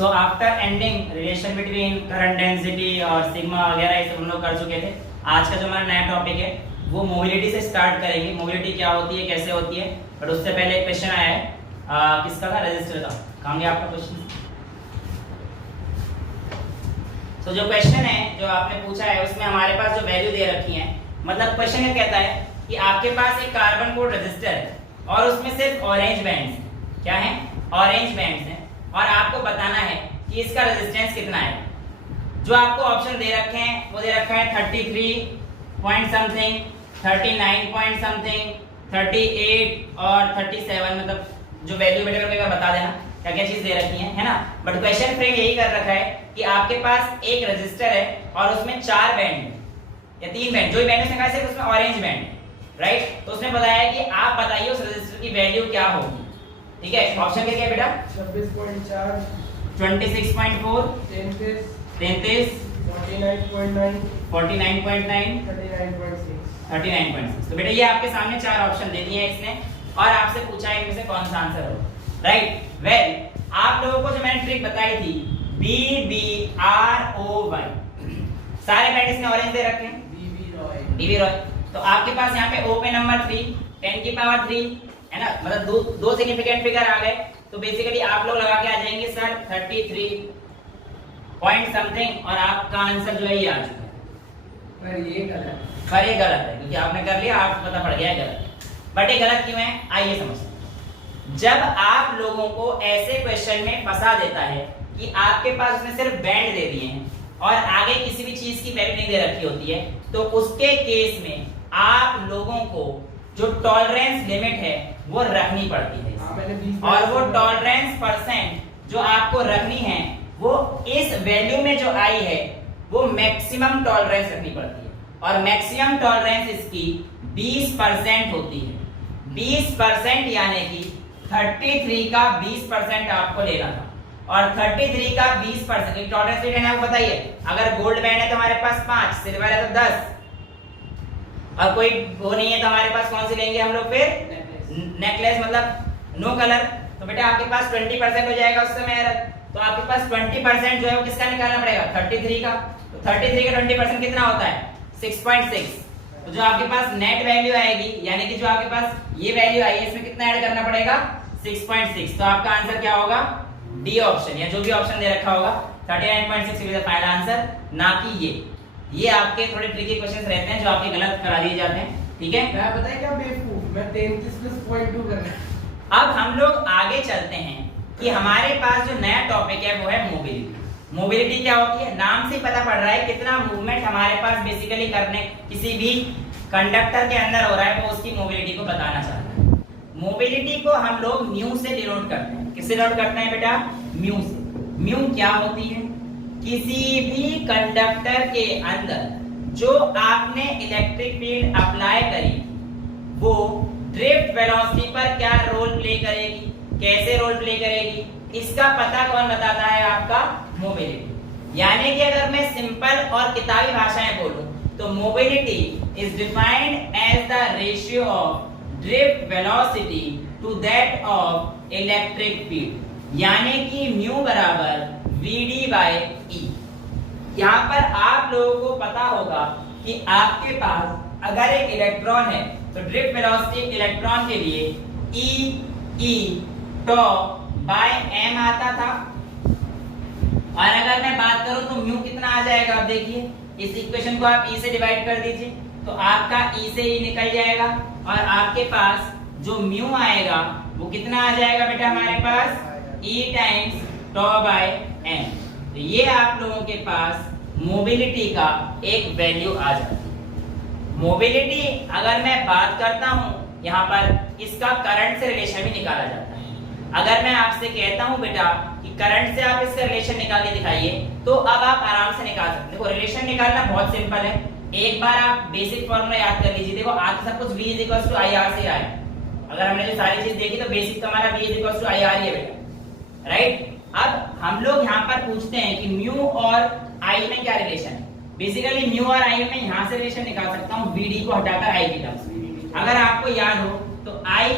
So after ending relation between current density और sigma वगैरह ये सब हम लोग कर चुके थे। आज का जो हमारा नया टॉपिक है वो मोबिलिटी से स्टार्ट करेंगे। मोबिलिटी क्या होती है, कैसे होती है, बट उससे पहले एक क्वेश्चन आया है किसका था, रजिस्टर का। कहाँ गया आपका क्वेश्चन? सो जो क्वेश्चन है जो आपने पूछा है उसमें हमारे पास जो वैल्यू दे रखी है, मतलब क्वेश्चन ये कहता है कि आपके पास एक कार्बन कोड रजिस्टर है और उसमें सिर्फ ऑरेंज बैंड्स हैं। क्या है? ऑरेंज बैंड्स हैं और आपको बताना है कि इसका रेजिस्टेंस कितना है। जो आपको ऑप्शन दे रखे हैं वो दे रखा है 33 पॉइंट समथिंग, 39 पॉइंट समथिंग, 38 और 37, मतलब जो वैल्यू बेटा को बता देना क्या क्या चीज दे रखी है ना। बट क्वेश्चन फ्रेम यही कर रखा है कि आपके पास एक रजिस्टर है और उसमें 4 बैंड या 3 बैंड, जो बैंड उसने कहा सिर्फ उसमें ऑरेंज बैंड, राइट। तो उसने बताया कि आप बताइए उस रजिस्टर की वैल्यू क्या होगी। ठीक है, ऑप्शन क्या है बेटा? 26.4, 26.4, 33, 49.9, 49.9, 39.6। 39.6। तो बेटा ये आपके सामने 4 ऑप्शन दे दिए हैं इसने और आपसे पूछा है इनमें से कौन सा आंसर हो, राइट। वेल, आप लोगों को जो मैंने ट्रिक बताई थी BBROY, सारे बैंड इसने ऑरेंज दे रखे हैं, BB रॉय। तो आपके पास यहाँ पे O पे नंबर 3, 10 की पावर 3 है ना, मतलब दो सिग्निफिकेंट फिगर आ गए। तो बेसिकली आप लोग लगा के आ जाएंगे सर 33 पॉइंट समथिंग और आपका आंसर जो है ये आ चुका है। पर ये गलत है क्योंकि आपने कर लिया, आपको पता पड़ गया है गलत। बट ये गलत क्यों है, आइए समझते हैं। जब आप लोगों को ऐसे क्वेश्चन में फंसा देता है कि आपके पास उसने सिर्फ बैंड दे दिए हैं और आगे किसी भी चीज की वैल्यू नहीं दे रखी होती है, तो उसके केस में आप लोगों को जो टॉलरेंस लिमिट है वो रखनी पड़ती है। और वो टॉलरेंस परसेंट जो आपको रखनी है वो इस वैल्यू में जो आई है वो मैक्सिमम टॉलरेंस रखनी पड़ती है और मैक्सिमम टॉलरेंस इसकी 20% होती है। 20% यानी कि 33 का 20% आपको लेना था और 33 का 20% टॉलरेंस रेट है ना, बताइए। अगर गोल्ड बैंड है तो हमारे पास 5, सिल्वर है तो 10 और कोई वो नहीं है तो हमारे पास कौन सी लेंगे हम लोग फिर? नेकलेस, मतलब नो कलर। तो बेटा आपके पास 20% हो जाएगा उस समय। तो आपके पास 20% जो है वो किसका निकालना पड़ेगा? 33 का। तो 33 का 20% कितना होता है? 6.6। तो जो आपके पास नेट वैल्यू आएगी यानी कि जो आपके पास ये वैल्यू आई है इसमें कितना ऐड करना पड़ेगा? 6.6। तो आपका आंसर क्या होगा? डी ऑप्शन, या जो भी ऑप्शन दे रखा होगा 39.6 इज द फाइनल आंसर, ना कि ये आपके थोड़े ट्रिकी क्वेश्चंस रहते हैं जो आपके गलत करा दिए जाते हैं। ठीक है, मैं पता है क्या बेवकूफ, मैं 33+0.2 कर रहा। अब हम लोग आगे चलते हैं कि हमारे पास जो नया टॉपिक है वो है मोबिलिटी। मोबिलिटी क्या होती है? नाम से पता पड़ रहा है कितना मूवमेंट हमारे पास बेसिकली करने किसी भी कंडक्टर के अंदर हो रहा है, वो उसकी मोबिलिटी को बताना चाहता है। मोबिलिटी को हम लोग म्यू से डिनोट करते हैं। किससे डिनोट करते हैं बेटा? म्यू से। म्यू क्या होती है? किसी भी कंडक्टर के अंदर जो आपने इलेक्ट्रिक फील्ड अप्लाई करी वो ड्रिफ्ट वेलोसिटी पर क्या रोल प्ले करेगी, कैसे रोल प्ले करेगी, इसका पता कौन बताता है? आपका मोबिलिटी। यानी कि अगर मैं सिंपल और किताबी भाषा में बोलूं तो mobility is defined as the ratio of drift velocity to that of electric field, यानी कि म्यू बराबर VD/E। यहाँ पर आप लोगों को पता होगा कि आपके पास अगर एक इलेक्ट्रॉन है तो ड्रिफ्ट वेलोसिटी इलेक्ट्रॉन के लिए E τ/m आता था। और अगर मैं बात करूं तो म्यू कितना आ जाएगा? आप देखिए, इस इक्वेशन को आप E से डिवाइड कर दीजिए तो आपका E से E निकल जाएगा और आपके पास जो म्यू आएगा वो कितना आ जाएगा बेटा? हमारे पास E टाइम्स τ/m। तो ये आप लोगों के पास मोबिलिटी का एक वैल्यू आ जाती है। मोबिलिटी अगर मैं बात करता हूं यहाँ पर इसका करंट से रिलेशन भी निकाला जाता है। अगर मैं आपसे कहता हूं बेटा कि करंट से आप इसका रिलेशन निकाल के दिखाइए तो अब आप आराम से निकाल सकते हैं। देखो रिलेशन निकालना बहुत सिंपल है, एक बार आप बेसिक फॉर्मूला याद कर लीजिए। देखो आज सब कुछ V = IR से आए। अगर हमने जो सारी चीज देखी तो बेसिक तो हमारा V = IR ही है बेटा, राइट। अब हम लोग यहाँ पर पूछते हैं कि म्यू और आई में क्या रिलेशन है। बेसिकली म्यू और आई में यहाँ से रिलेशन निकाल सकता हूँ VD को हटाकर I की टर्म्स में। अगर आपको याद हो तो I =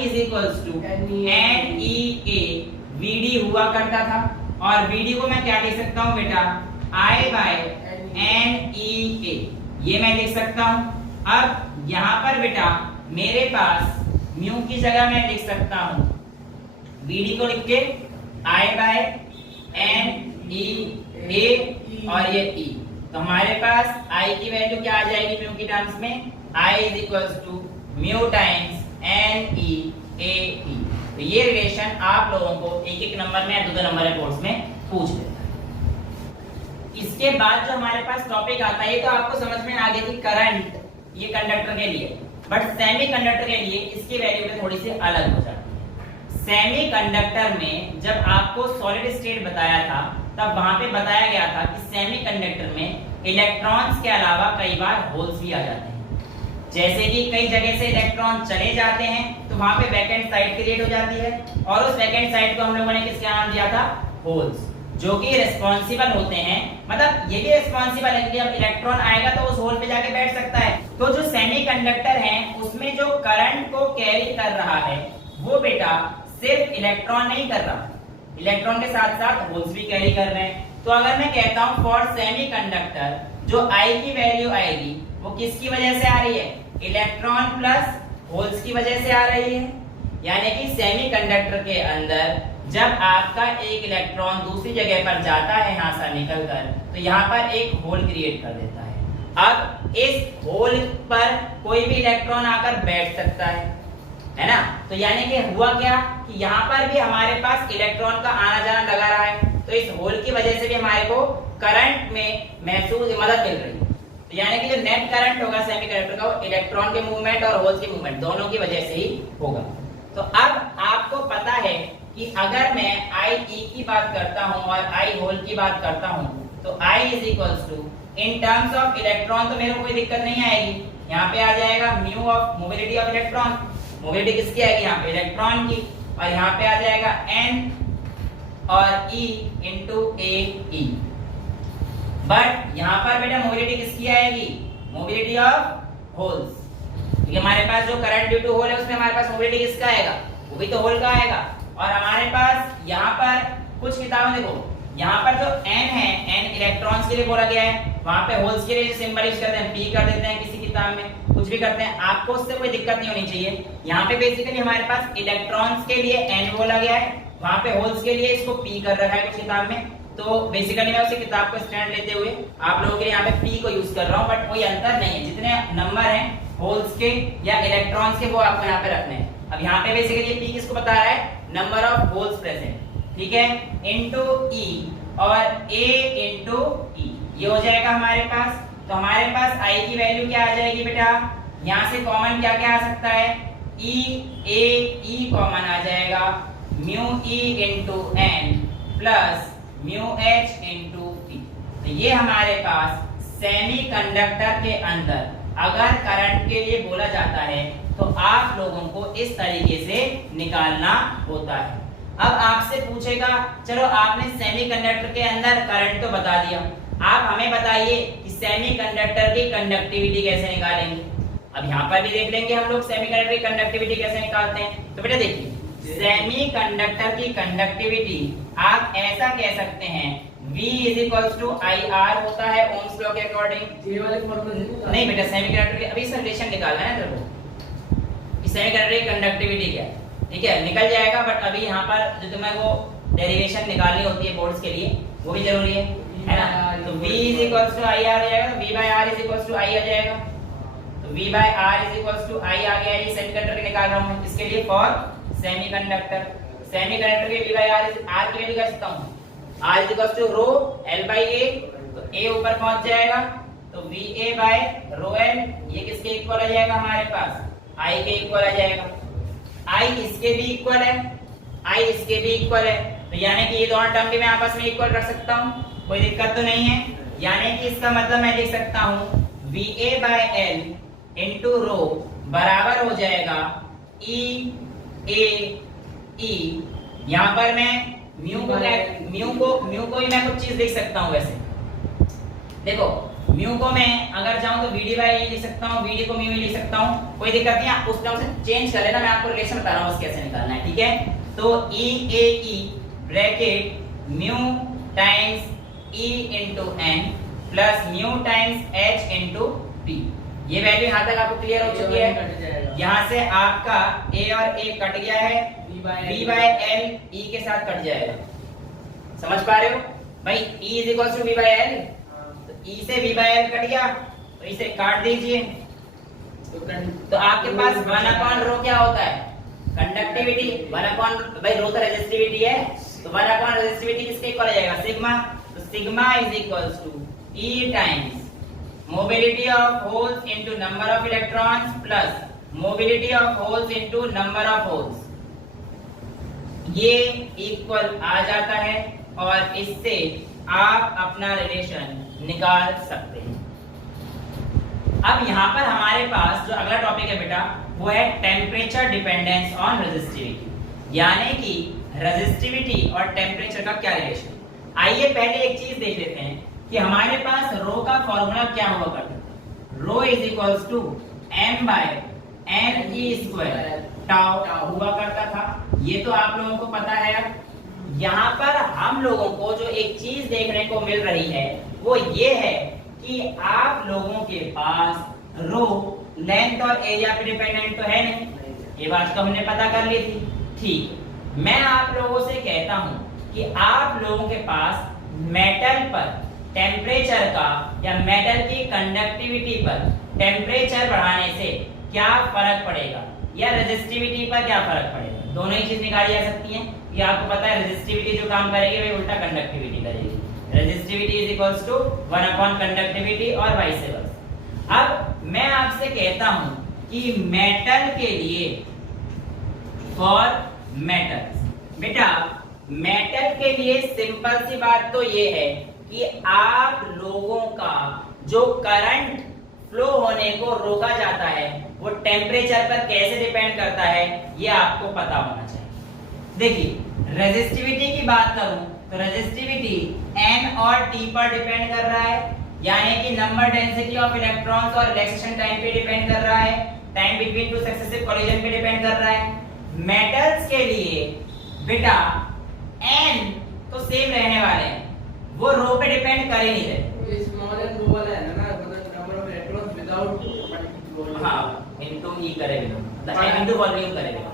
NEA VD हुआ करता था और वीडी को मैं क्या लिख सकता हूँ बेटा, आई बाय एन ई ए, ये मैं लिख सकता हूँ। अब यहाँ पर बेटा मेरे पास म्यू की जगह मैं लिख सकता हूँ वीडी को लिख के आई बाय एन ई ए और ये ई, तो हमारे पास आई की वैल्यू क्या आ जाएगी म्यू की टर्म्स में, I is equals to mu times n e A e. तो ये रिलेशन आप लोगों को एक एक नंबर में या दो नंबर रिपोर्ट्स में पूछ लेता है। इसके बाद जो हमारे पास टॉपिक आता है, ये तो आपको समझ में आ गई थी करंट, ये कंडक्टर के लिए, बट सेमी कंडक्टर के लिए इसकी वैल्यू थोड़ी सी अलग हो जाती है। सेमी कंडक्टर में जब आपको सॉलिड स्टेट बताया था तब वहां पे बताया गया था कि सेमी कंडक्टर में इलेक्ट्रॉन्स के अलावा कई बार होल्स भी आ जाते हैं। जैसे कि कई जगह से इलेक्ट्रॉन चले जाते हैं तो वहां पे वैकेंट साइड क्रिएट हो जाती है, और उस वैकेंट साइड को हम लोगों ने किसका नाम दिया था, होल्स, जो कि रिस्पॉन्सिबल होते हैं, मतलब ये भी रिस्पॉन्सिबल है कि अब इलेक्ट्रॉन आएगा तो उस होल पे जाके बैठ सकता है। तो जो सेमी कंडक्टर है उसमें जो करंट को कैरी कर रहा है वो बेटा सिर्फ इलेक्ट्रॉन नहीं कर रहा, इलेक्ट्रॉन के साथ साथ होल्स भी कैरी कर रहे हैं। तो अगर मैं कहता हूं फॉर सेमी कंडक्टर, जो आई की वैल्यू आएगी वो किसकी वजह से आ रही है, इलेक्ट्रॉन प्लस होल्स की वजह से आ रही है। यानी कि सेमी कंडक्टर के अंदर जब आपका एक इलेक्ट्रॉन दूसरी जगह पर जाता है यहां से निकलकर, तो यहाँ पर एक होल क्रिएट कर देता है। अब इस होल पर कोई भी इलेक्ट्रॉन आकर बैठ सकता है ना। तो यानी कि हुआ क्या कि यहाँ पर भी हमारे पास इलेक्ट्रॉन का आना जाना लगा रहा है, तो इस होल की वजह से भी हमारे को करंट में महसूस मदद मिल रही है। तो यानी कि जो नेट करंट होगा सेमी कंडक्टर का, वो इलेक्ट्रॉन के मूवमेंट और होल्स के मूवमेंट दोनों की वजह से ही होगा। तो अब आपको पता है कि अगर मैं आई ई की बात करता हूं और आई होल की बात करता हूं, तो I is equals to in terms of electron तो मेरे को कोई दिक्कत नहीं आएगी, यहाँ पे आ जाएगा mu of mobility of electron, mobility किसकी आएगी यहाँ पे इलेक्ट्रॉन की, और यहाँ पे आ जाएगा एन और E into A E. But यहाँ पर बेटा मोबिलिटी किसकी आएगी, मोबिलिटी ऑफ होल्स, क्योंकि हमारे पास जो करंट ड्यू टू होल है उसमें हमारे पास मोबिलिटी किसका आएगा, वो भी तो होल का आएगा। और हमारे पास यहाँ पर कुछ किताबें देखो, यहाँ पर जो n है, n इलेक्ट्रॉन्स के लिए बोला गया है, वहां पे होल्स के लिए सिंबल यूज करते हैं, p कर देते हैं किसी किताब में, कुछ भी करते हैं, आपको उससे कोई दिक्कत नहीं होनी चाहिए। यहाँ पे बेसिकली हमारे पास इलेक्ट्रॉन्स के लिए n बोला गया है, वहां पे होल्स के लिए इसको p कर रखा है कुछ किताब में। तो बेसिकली मैं उसी किताब को स्टैंड लेते हुए आप लोगों के लिए यहाँ पे p को यूज कर रहा हूँ, बट कोई अंतर नहीं है, जितने नंबर हैं होल्स के या इलेक्ट्रॉन्स के वो आपको यहाँ पे रखने हैं। अब यहाँ पे बेसिकली p किसको बता रहा है, नंबर ऑफ होल्स प्रेजेंट, ठीक है, इनटू e और a इनटू e, ये हो जाएगा हमारे पास। तो हमारे पास i की वैल्यू क्या आ जाएगी बेटा, यहाँ से कॉमन क्या क्या आ सकता है, e a e कॉमन आ जाएगा, mu e into n plus mu h into p। तो ये हमारे पास सेमी कंडक्टर के अंदर अगर करंट के लिए बोला जाता है तो आप लोगों को इस तरीके से निकालना होता है। अब आपसे पूछेगा, चलो आपने सेमीकंडक्टर के अंदर करंट तो बता दिया, आप हमें बताइए कि सेमीकंडक्टर की कंडक्टिविटी कैसे निकालेंगे। अब यहाँ पर भी देख लेंगे हम लोग सेमीकंडक्टर की कंडक्टिविटी कैसे निकालते हैं। तो बेटा देखिए, सेमीकंडक्टर की कंडक्टिविटी आप ऐसा कह सकते हैं, V is equals to IR होता है ओम्स लॉ के अकॉर्डिंग। ये वाले फॉर्मूला नहीं बेटा, सेमीकंडक्टर की अभी इसका रिलेशन निकालना है ना तेरे को, सेमीकंडक्टर की कंडक्टिविटी क्या है, ठीक है, निकल जाएगा। बट अभी यहाँ पर जो तुम्हें वो डेरिवेशन निकालनी होती है बोर्ड्स के लिए, वो भी जरूरी है ना। तो V is equals to IR आ जाएगा, V by R is equals to I आ जाएगा। तो V by R is equals to I आ गया, ये सेमीकंडक्टर के निकाल रहा हूँ मैं, इसके लिए फॉर सेमीकंडक्टर। सेमीकंडक्टर के V बाय R की वैल्यू क्या सकता हूँ, R is equals to rho L by A, तो A ऊपर पहुंच जाएगा, तो VA बाय रो L, ये किसके इक्वल आ जाएगा हमारे पास, I के इक्वल आ जाएगा। I इसके भी इक्वल है, I इसके भी इक्वल है, तो यानी कि ये दोनों टर्म भी मैं आपस में इक्वल रख सकता हूँ, कोई दिक्कत तो नहीं है। यानी कि इसका मतलब मैं लिख सकता हूँ VA by L into rho बराबर हो जाएगा E A E। यहाँ पर मैं म्यू को ही मैं कुछ चीज लिख सकता हूँ। वैसे देखो, म्यू को मैं अगर चाहूँ तो VD बाय E लिख सकता हूँ, VD को म्यू ही लिख सकता हूँ, कोई दिक्कत नहीं, आप उस टर्म से चेंज कर लेना, मैं आपको रिलेशन बता रहा हूँ कैसे निकालना है, ठीक है। तो E A E bracket mu times E into N plus mu times H into P। ये वैल्यू यहाँ तक आपको क्लियर हो चुकी है। यहाँ से आपका A और A कट गया है, V बाय L E के साथ कट जाएगा। समझ पा रहे हो भाई? E is equal to V by L, तो E से V बाय L कट गया, तो इसे काट दीजिए। तो आपके पास 1 अपॉन रो क्या होता है? कंडक्टिविटी। 1 अपॉन भाई रो तो रेजिस्टिविटी है, तो 1 अपॉन रेजिस्टिविटी किसके इक्वल हो जाएगा? सिग्मा। तो sigma is equals to E times mobility of holes into number of electrons plus mobility of holes into number of holes. ये इक्वल आ जाता है और इससे आप अपना रिलेशन निकाल सकते हैं। अब यहाँ पर हमारे पास जो अगला टॉपिक है बेटा वो है टेम्परेचर डिपेंडेंस ऑन रेजिस्टिविटी, यानी कि रेजिस्टिविटी और टेम्परेचर का क्या रिलेशन। आइए पहले एक चीज देख लेते हैं कि हमारे पास रो का फॉर्मूला क्या हुआ करता था। Rho is equals to m by n e square tau हुआ करता था। ये तो आप लोगों को पता है। अब यहाँ पर हम लोगों को जो एक चीज देखने को मिल रही है वो ये है कि आप लोगों के पास रो लेंथ और एरिया पे डिपेंडेंट तो है नहीं, ये बात तो हमने पता कर ली थी। ठीक, मैं आप लोगों से कहता हूं कि आप लोगों के पास मेटल पर टेम्परेचर का या मेटल की कंडक्टिविटी पर टेम्परेचर बढ़ाने से क्या फर्क पड़ेगा या रेजिस्टिविटी पर क्या फर्क पड़ेगा। दोनों ही चीज निकाली जा सकती हैं। ये आपको पता है रेजिस्टिविटी जो काम करेगी वही उल्टा कंडक्टिविटी करेगी। Resistivity is equals to 1 upon conductivity और वाइस वर्सा। अब मैं आपसे कहता हूं कि मेटल के लिए फॉर मेटल्स, बेटा मेटल के लिए सिंपल सी बात तो ये है कि आप लोगों का जो करंट फ्लो होने को रोका जाता है वो टेम्परेचर पर कैसे डिपेंड करता है ये आपको पता होना चाहिए। देखिए रेजिस्टिविटी की बात करूं तो रेजिस्टिविटी n और t पर डिपेंड कर रहा है, यानी कि नंबर डेंसिटी ऑफ इलेक्ट्रॉन्स और रिलैक्सेशन टाइम पे डिपेंड कर रहा है, time between two successive collision पे डिपेंड कर रहा है। मेटल्स के लिए बेटा n तो सेम रहने वाले हैं, वो रो पे डिपेंड कर ही नहीं रहे। स्मॉल एंड रो वाला है ना, मतलब नंबर ऑफ इलेक्ट्रॉन्स विदाउट हां इनटू ई करेगा, मतलब इनटू वॉल्यूम करेगा।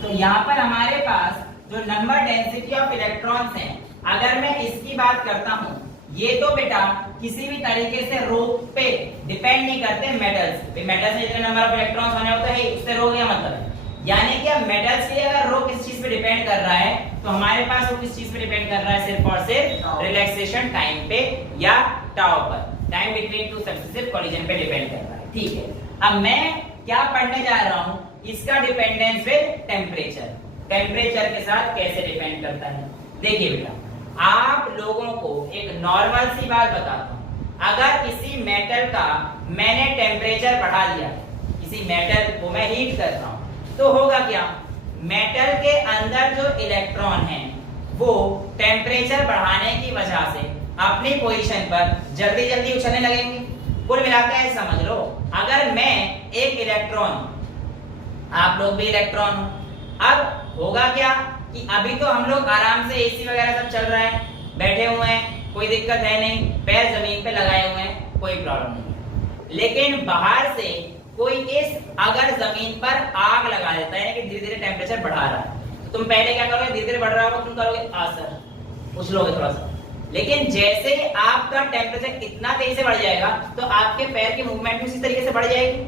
तो यहाँ पर हमारे पास जो नंबर डेंसिटी ऑफ इलेक्ट्रॉन्स हैं, अगर मैं इसकी बात करता हूँ, ये तो बेटा किसी भी तरीके से रो पे डिपेंड नहीं करते मेटल्स पे। मेटल्स में जितने नंबर ऑफ इलेक्ट्रॉन्स होने होते हैं उससे रो क्या मतलब है, यानी कि अब मेटल्स के लिए अगर रो किस चीज पे डिपेंड कर रहा है तो हमारे पास वो किस चीज पे डिपेंड कर रहा है, सिर्फ और सिर्फ रिलैक्सेशन टाइम पे या टाउ पर, time between two successive collision पे डिपेंड कर रहा है। ठीक है, अब मैं क्या पढ़ने जा रहा हूँ, इसका डिपेंडेंस विद टेम्परेचर, टेम्परेचर के साथ कैसे डिपेंड करता है। देखिए बेटा आप लोगों को एक नॉर्मल सी बात बताता हूँ, अगर किसी मेटल का मैंने टेम्परेचर बढ़ा दिया, किसी मेटल को मैं हीट कर रहा हूँ, तो होगा क्या, मेटल के अंदर जो इलेक्ट्रॉन हैं वो टेम्परेचर बढ़ाने की वजह से अपनी पोजीशन पर जल्दी जल्दी उछलने लगेंगे। कुल मिलाकर ऐसे समझ लो, अगर मैं एक इलेक्ट्रॉन, आप लोग भी इलेक्ट्रॉन हो, अब होगा क्या कि अभी तो हम लोग आराम से एसी वगैरह सब चल रहा है, बैठे हुए हैं, कोई दिक्कत है नहीं, पैर जमीन पे लगाए हुए हैं, कोई प्रॉब्लम नहीं है। लेकिन बाहर से कोई इस अगर जमीन पर आग लगा देता है कि धीरे धीरे टेम्परेचर बढ़ा रहा है, तो तुम पहले क्या करोगे, धीरे धीरे बढ़ रहा होगा, तुम करोगे सर उछलोगे थोड़ा सा। लेकिन जैसे आपका टेम्परेचर इतना तेजी से बढ़ जाएगा तो आपके पैर की मूवमेंट भी उसी तरीके से बढ़ जाएगी।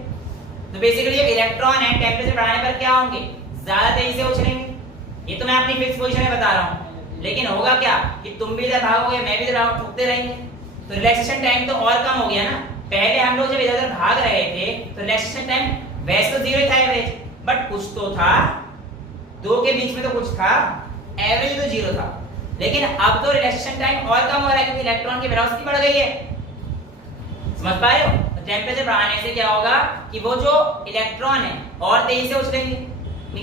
तो बेसिकली जो इलेक्ट्रॉन है टेम्परेचर बढ़ाने पर क्या होंगे, ज्यादा तेजी से उछलेंगे। ये तो मैं अपनी फिक्स पोजीशन में बता रहा हूँ, लेकिन होगा क्या कि तुम भी इधर भागोगे, मैं भी इधर ठुकते रहेंगे, तो रिलैक्सेशन टाइम तो और कम हो गया ना। पहले हम लोग जब इधर भाग रहे थे तो रिलैक्सेशन टाइम वैसे तो 0 था एवरेज, बट कुछ तो था, दो के बीच में तो कुछ था, एवरेज तो 0 था। लेकिन अब तो रिलैक्सेशन टाइम और कम हो रहा है क्योंकि इलेक्ट्रॉन की वेलोसिटी बढ़ गई है। समझ पा रहे हो? तो टेम्परेचर बढ़ाने से क्या होगा कि वो जो इलेक्ट्रॉन है और तेजी से उछलेंगे,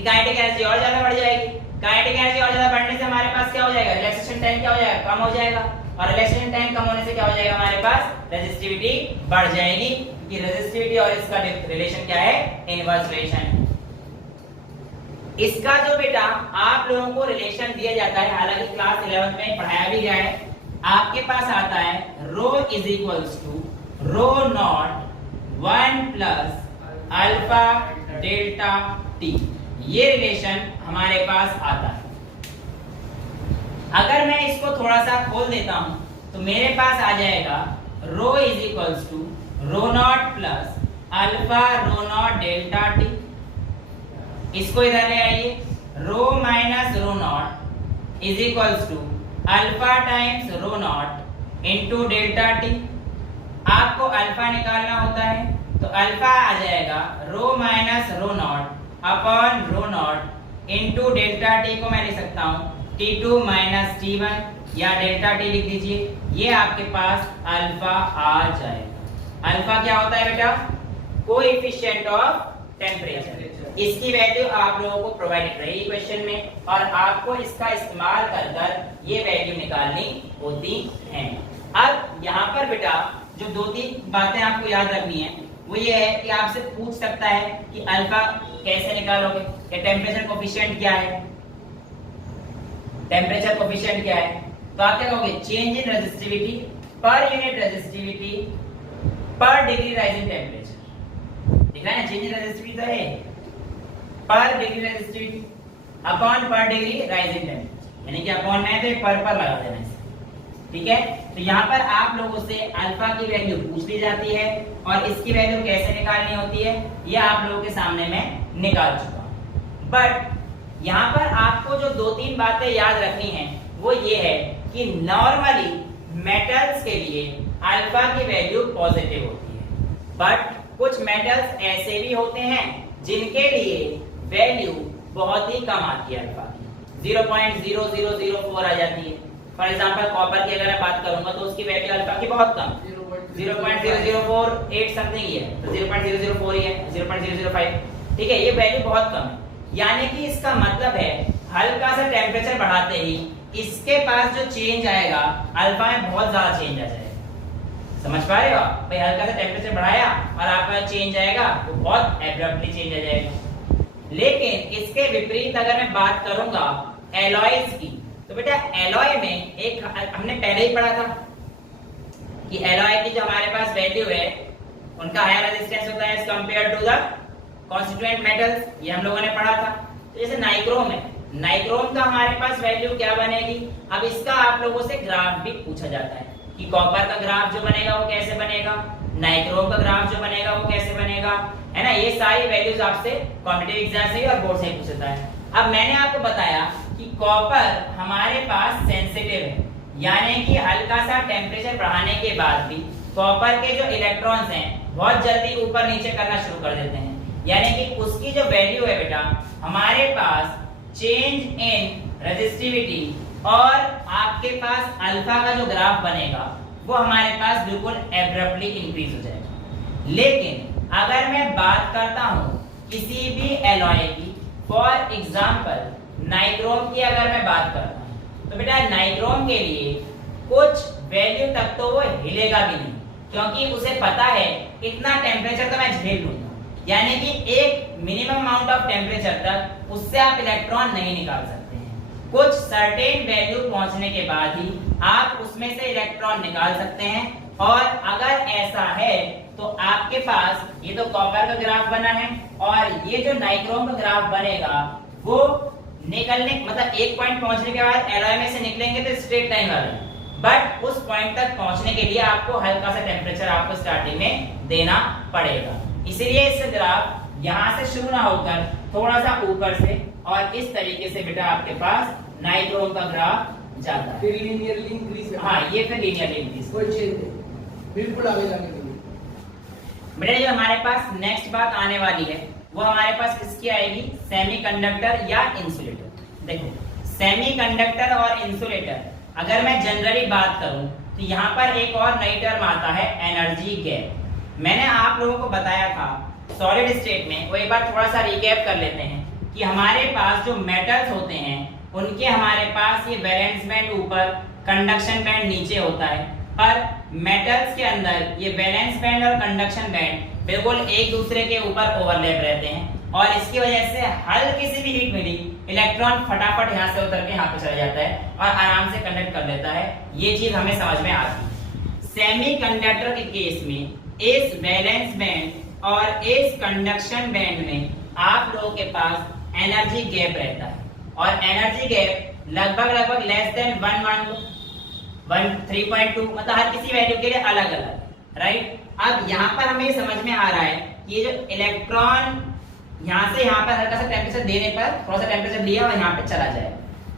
काइनेटिक एनर्जी और ज्यादा बढ़ जाएगी। काइनेटिक एनर्जी और ज्यादा बढ़ने से हमारे पास क्या हो जाएगा, रिलैक्सेशन टाइम क्या हो जाएगा, कम हो जाएगा। और रिलैक्सेशन टाइम कम होने से क्या हो जाएगा, हमारे पास रेजिस्टिविटी बढ़ जाएगी, क्योंकि रेजिस्टिविटी और इसका रिलेशन क्या है, इनवर्स रिलेशन। इसका जो बेटा आप लोगों को रिलेशन दिया जाता है, हालांकि क्लास 11 में पढ़ाया भी गया है, आपके पास आता है rho is equals to rho naught 1 plus alpha delta T. ये रिलेशन हमारे पास आता है। अगर मैं इसको थोड़ा सा खोल देता हूं तो मेरे पास आ जाएगा rho is equals to rho naught plus alpha rho naught delta T. इसको इधर ले आइए, rho minus rho naught is equals to alpha times rho naught into delta T. आपको अल्फा निकालना होता है तो अल्फा आ जाएगा rho minus rho naught upon rho naught into delta T को मैं लिख सकता हूं T2 माइनस T1 या डेल्टा टी लिख दीजिए। ये आपके पास अल्फा आ जाएगा। अल्फा क्या होता है बेटा? Coefficient of temperature. इसकी वैल्यू आप लोगों को प्रोवाइडेड रही क्वेश्चन में और आपको इसका इस्तेमाल कर कर ये वैल्यू निकालनी होती है। अब यहाँ पर बेटा जो 2-3 बातें आपको याद रखनी है वो ये है कि आपसे पूछ सकता है कि अल्फा कैसे निकालोगे, या टेम्परेचर कोएफिशिएंट क्या है, टेम्परेचर कोएफिशिएंट क्या है। तो आप क्या कहोगे? Change in resistivity per unit resistivity पर डिग्री राइज इन टेम्परेचर। दिख रहा है ना, चेंज इन रेजिस्टिविटी तो है पर डिग्री रेजिस्टिविटी अपॉन पर डिग्री राइज इन टेम्परेचर, यानी कि अपॉन में है तो पर लगा देना है। ठीक है, तो यहाँ पर आप लोगों से अल्फा की वैल्यू पूछ ली जाती है और इसकी वैल्यू कैसे निकालनी होती है ये आप लोगों के सामने मैं निकाल चुका हूं। बट यहाँ पर आपको जो 2-3 बातें याद रखनी है वो ये है कि नॉर्मली मेटल्स के लिए अल्फा की वैल्यू पॉजिटिव होती है, बट कुछ मेटल्स ऐसे भी होते हैं जिनके लिए वैल्यू बहुत ही कम आती है, अल्फा की 0.0004 आ जाती है। फॉर एग्जांपल कॉपर की अगर मैं बात करूंगा तो उसकी वैल्यू अल्फा की बहुत कम 0.0048 समथिंग ही है, तो 0.004 ही है, 0.005। ठीक है, ये वैल्यू बहुत कम है, यानी कि इसका मतलब है हल्का सा टेम्परेचर बढ़ाते ही इसके पास जो चेंज आएगा अल्फा में बहुत ज्यादा चेंज आ जाएगा। समझ पा रहे हो आप? भाई हल्का सा टेम्परेचर बढ़ाया और आपका चेंज आएगा वो बहुत एब्रप्टली चेंज आ जाएगा। लेकिन इसके विपरीत अगर मैं बात करूंगा एलॉयज की, तो बेटा एलॉय में एक हमने पहले ही पढ़ा था कि एलॉय की जो हमारे पास वैल्यू है उनका हायर रेजिस्टेंस होता है as compare to the constituent metals, ये हम लोगों ने पढ़ा था। तो जैसे नाइक्रोम है, नाइक्रोम का हमारे पास वैल्यू क्या बनेगी? अब इसका आप लोगों से ग्राफ भी पूछा जाता है कि कॉपर का ग्राफ जो बनेगा वो कैसे बनेगा, नाइक्रोम का ग्राफ जो बनेगा वो कैसे बनेगा, है ना। ये सारी वैल्यूज आपसे कॉम्पिटिटिव एग्जाम से और बोर्ड से पूछता है। अब मैंने आपको बताया कि कॉपर हमारे पास सेंसिटिव है, यानी कि हल्का सा टेम्परेचर बढ़ाने के बाद भी कॉपर के जो इलेक्ट्रॉन्स हैं बहुत जल्दी ऊपर नीचे करना शुरू कर देते हैं, यानी कि उसकी जो वैल्यू है बेटा हमारे पास चेंज इन रेजिस्टिविटी और आपके पास अल्फा का जो ग्राफ बनेगा वो हमारे पास बिल्कुल एब्रप्टली इंक्रीज हो जाएगा। लेकिन अगर मैं बात करता हूं किसी भी एलॉय की, फॉर एग्जांपल नाइक्रोम की अगर मैं बात करता हूं तो बेटा नाइक्रोम के लिए कुछ वैल्यू तक तो वो हिलेगा भी नहीं, क्योंकि उसे पता है इतना टेम्परेचर तो मैं झेल लूंगा, यानी कि एक मिनिमम अमाउंट ऑफ टेम्परेचर तक उससे आप इलेक्ट्रॉन नहीं निकाल सकते हैं। कुछ सर्टेन वैल्यू पहुंचने के बाद ही आप उसमें से इलेक्ट्रॉन निकाल सकते हैं। और अगर ऐसा है तो आपके पास ये तो कॉपर का ग्राफ बना है और ये जो नाइक्रोम का ग्राफ बनेगा वो निकलने मतलब एक पॉइंट पहुंचने के बाद एलॉय में से निकलेंगे तो स्ट्रेट लाइन वाले, बट उस पॉइंट तक पहुंचने के लिए आपको हल्का सा टेम्परेचर आपको स्टार्टिंग में देना पड़ेगा। इसीलिए इस ग्राफ यहाँ से शुरू ना होकर थोड़ा सा ऊपर से और इस तरीके से बेटा आपके पास नाइक्रोम का ग्राफ जाता है, फिर लीनियरली इंक्रीज। हाँ, ये फिर लीनियरली इंक्रीज कोई चेंज नहीं, बिल्कुल आगे जाने के लिए। बेटा जो हमारे पास नेक्स्ट बात आने वाली है वो हमारे पास किसकी आएगी? सेमीकंडक्टर या इंसुलेटर। देखो सेमीकंडक्टर और इंसुलेटर अगर मैं जनरली बात करूं तो यहाँ पर एक और नई टर्म आता है एनर्जी गैप। मैंने आप लोगों को बताया था सॉलिड स्टेट में, वो एक बार थोड़ा सा रिकैप कर लेते हैं कि हमारे पास जो मेटल्स होते हैं उनके हमारे पास ये वैलेंस बैंड ऊपर, कंडक्शन बैंड नीचे होता है, पर मेटल्स के अंदर ये वैलेंस बैंड और कंडक्शन बैंड बिल्कुल एक दूसरे के ऊपर ओवरलैप रहते हैं। और इसकी वजह से हल्की सी भी हीट मिली, इलेक्ट्रॉन फटाफट यहाँ से उतर के यहाँ पे चला जाता है और आराम से कंडक्ट कर लेता है। ये चीज हमें समझ में आती है। सेमीकंडक्टर के केस में इस वैलेंस बैंड और इस कंडक्शन बैंड में आप लोगों के पास एनर्जी गैप रहता है और एनर्जी गैप लगभग लेस देन 1 मान लो 3.2, मतलब हर किसी वैल्यू के लिए अलग अलग, राइट। अब यहाँ पर हमें समझ में आ रहा है कि ये जो इलेक्ट्रॉन यहाँ से यहाँ पर हल्का सा टेम्परेचर देने पर थोड़ा सा टेम्परेचर लिया और यहाँ पे चला जाए,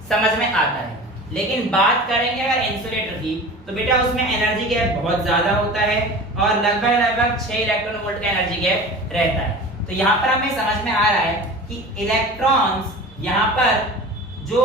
समझ में आता है। लेकिन बात करेंगे अगर इंसुलेटर की, तो बेटा उसमें एनर्जी गैप बहुत ज्यादा होता है और लगभग 6 इलेक्ट्रॉन वोल्ट का एनर्जी गैप रहता है। तो यहाँ पर हमें समझ में आ रहा है कि इलेक्ट्रॉन्स यहाँ पर जो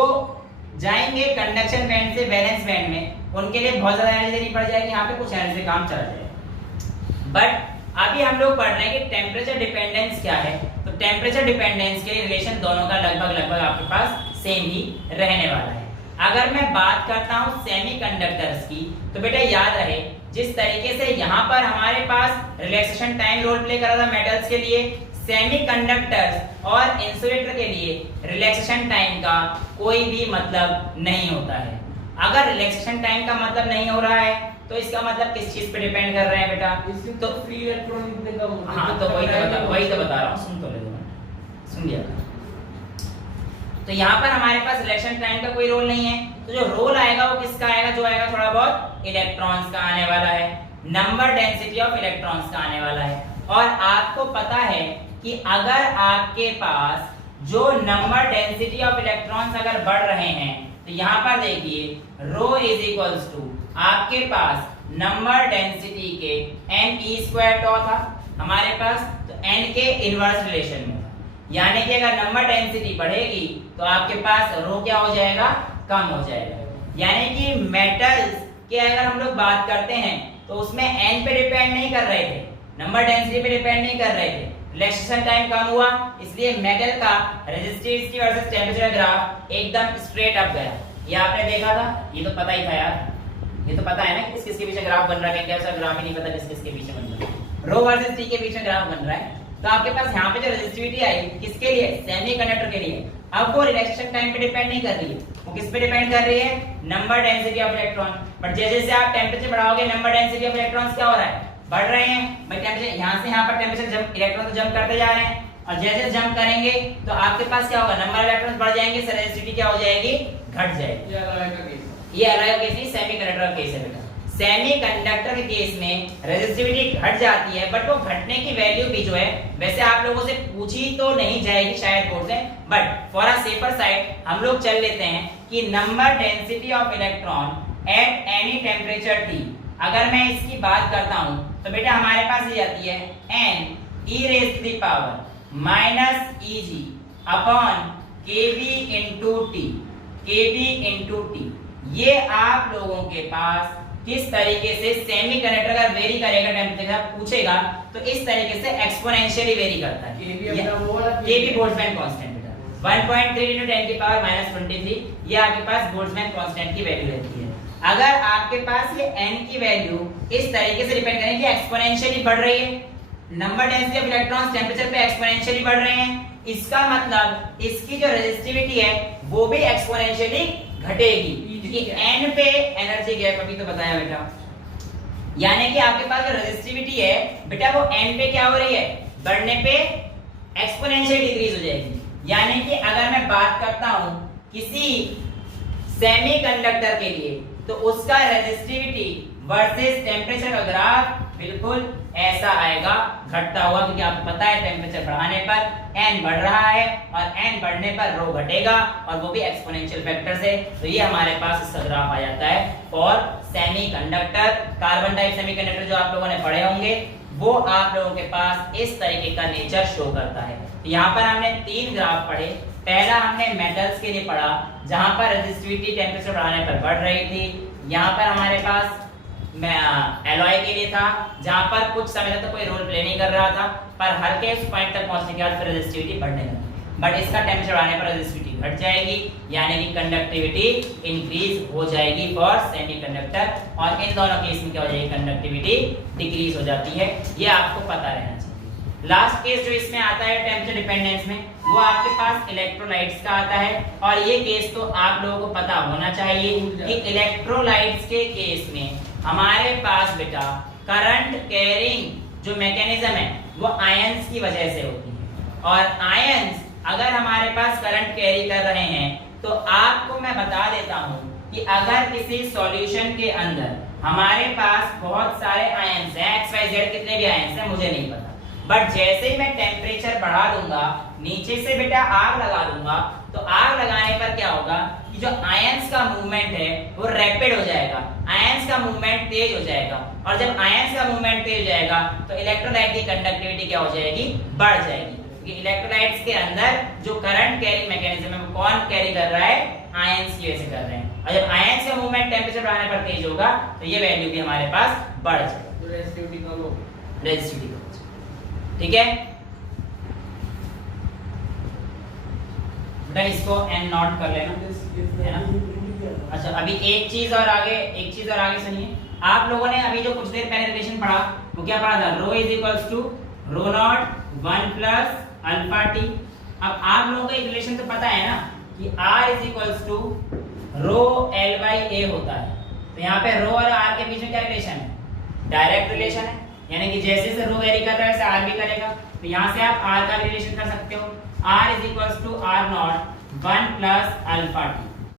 जाएंगे कंडक्शन बैंड से वैलेंस बैंड में, उनके लिए बहुत ज्यादा एनर्जी देनी पड़ जाएगी, यहाँ पे कुछ एनर्जी से काम चला जाएगा। बट अभी हम लोग पढ़ रहे हैं कि टेम्परेचर डिपेंडेंस क्या है। तो टेम्परेचर डिपेंडेंस के रिलेशन दोनों का लगभग आपके पास सेम ही रहने वाला है। अगर मैं बात करता हूं सेमीकंडक्टर्स की, तो बेटा याद रहे जिस तरीके से यहाँ पर हमारे पास रिलैक्सेशन टाइम रोल प्ले कर रहा था मेटल्स के लिए, सेमीकंडक्टर्स और इंसुलेटर के लिए रिलैक्सेशन टाइम का कोई भी मतलब नहीं होता है। अगर रिलैक्सेशन टाइम का मतलब नहीं हो रहा है तो इसका मतलब किस चीज पे डिपेंड कर रहा है बेटा? तो फ्री इलेक्ट्रॉन इतने कम होते हैं। हाँ, तो वही तो बता रहा हूँ, सुन तो ले लो, सुन लिया। तो यहाँ पर हमारे पास रिलैक्सेशन टाइम का कोई रोल नहीं है, तो जो रोल आएगा वो किसका आएगा? जो आएगा थोड़ा बहुत इलेक्ट्रॉन्स का आने वाला है, नंबर डेंसिटी ऑफ इलेक्ट्रॉन्स का आने वाला है। और आपको पता है कि अगर आपके पास जो नंबर डेंसिटी ऑफ इलेक्ट्रॉन्स अगर बढ़ रहे हैं, तो यहाँ पर देखिए रो इज इक्वल्स टू आपके पास नंबर डेंसिटी के n² टॉ था हमारे पास, तो n के इनवर्स रिलेशन में, यानी कि अगर नंबर डेंसिटी बढ़ेगी तो आपके पास रो क्या हो जाएगा? कम हो जाएगा। यानी कि मेटल्स के अगर हम लोग बात करते हैं तो उसमें n पे डिपेंड नहीं कर रहे थे, नंबर डेंसिटी पे डिपेंड नहीं कर रहे थे, रिलैक्सेशन टाइम कम हुआ, इसलिए मेटल का रेजिस्टिविटी वर्सेस टेंपरेचर ग्राफ एकदम स्ट्रेट अप गया। ये आपने देखा था, ये तो पता ही था यार, ये तो पता है ना किस किस के पीछे ग्राफ बन रहा है, कैसा ग्राफ ही नहीं पता किस किस के पीछे बन रहा है, रो वर्सेस टी के पीछे ग्राफ बन रहा है। तो आपके पास यहाँ पे जो रेजिस्टिविटी आई किसके लिए? सेमीकंडक्टर के लिए। अब वो रिलैक्सेशन टाइम पे डिपेंड नहीं कर रही है, वो किस पे डिपेंड कर रही है? Number density of electron. But जैसे जैसे आप टेंपरेचर बढ़ाओगे नंबर डेंसिटी ऑफ इलेक्ट्रॉन्स क्या हो रहा है? बढ़ रहे हैं भाई। टेंपरेचर यहाँ से यहाँ पर टेंपरेचर जंप, इलेक्ट्रॉन जंप करते जा रहे हैं और जैसे जंप करेंगे तो आपके पास क्या होगा? नंबर इलेक्ट्रॉन्स बढ़ जाएंगे, रेजिस्टिविटी क्या हो जाएगी? घट जाएगी। ये अलग केस नहीं, सेमीकंडक्टर का केस है बेटा। सेमीकंडक्टर के केस में रेजिस्टिविटी घट जाती है, बट वो घटने की वैल्यू भी जो है वैसे आप लोगों से पूछी तो नहीं जाएगी शायद बोर्ड से, but for a safer side हम लोग चल लेते हैं कि number density of electron at any temperature T, अगर मैं इसकी बात करता हूं तो बेटा हमारे पास ये आती है n e raised to the power minus Eg upon kb into T, kb into T। ये आप लोगों के पास किस तरीके से सेमीकंडक्टर का वेरी करेगा टेंपरेचर पूछेगा तो इस तरीके से एक्सपोनेंशियली वेरी करता है। kb बोल्ट्जमैन कांस्टेंट बेटा 1.3 into 10 की पावर -23, ये आपके पास बोल्ट्जमैन कांस्टेंट की वैल्यू रहती है। अगर आपके पास ये n की वैल्यू इस तरीके से डिपेंड करें कि एक्सपोनेंशियली बढ़ रही है, number density of electrons temperature पे एक्सपोनेंशियली बढ़ रहे हैं, इसका मतलब इसकी जो रेजिस्टिविटी है वो भी एक्सपोनेंशियली घटेगी, क्योंकि n पे एनर्जी गैप अभी तो बताया बेटा, यानी कि आपके पास जो रेजिस्टिविटी है बेटा वो n पे क्या हो रही है? बढ़ने पे एक्सपोनेंशियल डिक्रीज हो जाएगी। यानी कि अगर मैं बात करता हूं किसी सेमीकंडक्टर के लिए तो उसका रेजिस्टिविटी वर्सेस टेम्परेचर का ग्राफ बिल्कुल ऐसा आएगा, घटता हुआ, क्योंकि आपको पता है टेम्परेचर बढ़ाने पर n बढ़ रहा है और n बढ़ने पर रो घटेगा और वो भी एक्सपोनेंशियल फैक्टर से। तो ये हमारे पास इसका ग्राफ आ जाता है for semiconductor. Carbon type semiconductor जो आप लोगों ने पढ़े होंगे वो आप लोगों के पास इस तरीके का नेचर शो करता है। तो यहाँ पर हमने 3 ग्राफ पढ़े। पहला हमने मेटल्स के लिए पढ़ा जहां पर रेजिस्टिविटी टेंपरेचर बढ़ाने पर बढ़ रही थी। यहाँ पर हमारे पास एलॉय के लिए था जहां पर कुछ समय तक तो कोई रोल प्ले नहीं कर रहा था, पर हल्के उस पॉइंट तक पहुंचने के बाद फिर रेजिस्टिविटी बढ़ने लगी, बट इसका टेंपरेचर बढ़ाने पर रेजिस्टिविटी घट जाएगी, यानी कि कंडक्टिविटी इंक्रीज हो जाएगी फॉर सेमीकंडक्टर, और इन दोनों केस में क्या हो जाएगी? कंडक्टिविटी डिक्रीज हो जाती है। ये आपको पता रहना चाहिए। लास्ट केस जो इसमें आता है टेम्परेचर डिपेंडेंस में, वो आपके पास इलेक्ट्रोलाइट्स का आता है। और ये केस तो आप लोगों को पता होना चाहिए कि इलेक्ट्रोलाइट्स के केस में हमारे पास बेटा करंट कैरिंग जो मैकेनिज्म है वो आयंस की वजह से होती है। और आयंस अगर हमारे पास करंट कैरी कर रहे हैं तो आपको मैं बता देता हूं कि अगर किसी सॉल्यूशन के अंदर हमारे पास बहुत सारे आयंस हैं, एक्स वाई जेड कितने भी आयंस हैं मुझे नहीं पता, बट जैसे ही मैं टेम्परेचर बढ़ा दूंगा, नीचे से बेटा आग लगा दूंगा, तो आग लगाने पर क्या होगा कि जो आयंस का मूवमेंट है वो रैपिड हो जाएगा, आयंस का मूवमेंट तेज हो जाएगा। और जब आयंस का मूवमेंट तेज हो जाएगा तो इलेक्ट्रोलाइट की कंडक्टिविटी क्या हो जाएगी, बढ़ जाएगी। क्योंकि इलेक्ट्रोलाइट्स के अंदर जो करंट कैरिंग मैकेनिज्म है वो कौन कैरी कर रहा है, आयंस की वजह से कर रहे हैं। और जब आयंस का मूवमेंट टेम्परेचर बढ़ाने पर तेज होगा तो ये वैल्यू भी हमारे पास बढ़ जाएगी, तो रेजिस्टिविटी कम होगी। रेजिस्टिविटी कम होगी। ठीक है बेटा, इसको n नॉट कर लेना है ना। अच्छा अभी एक चीज और आगे सुनिए। आप लोगों ने अभी जो कुछ देर पहले रिलेशन पढ़ा वो क्या पढ़ा था, rho is equals to rho naught 1 plus alpha T. अब आप लोगों को एक रिलेशन तो पता है ना कि r is equals to rho l by a होता है। तो यहाँ पे रो और r के बीच में क्या रिलेशन है, डायरेक्ट रिलेशन है, यानी कि जैसे जैसे रो वेरी कर रहा है वैसे r भी करेगा। तो यहाँ से आप r का रिलेशन कर सकते हो, r is equals to r naught 1 plus alpha T.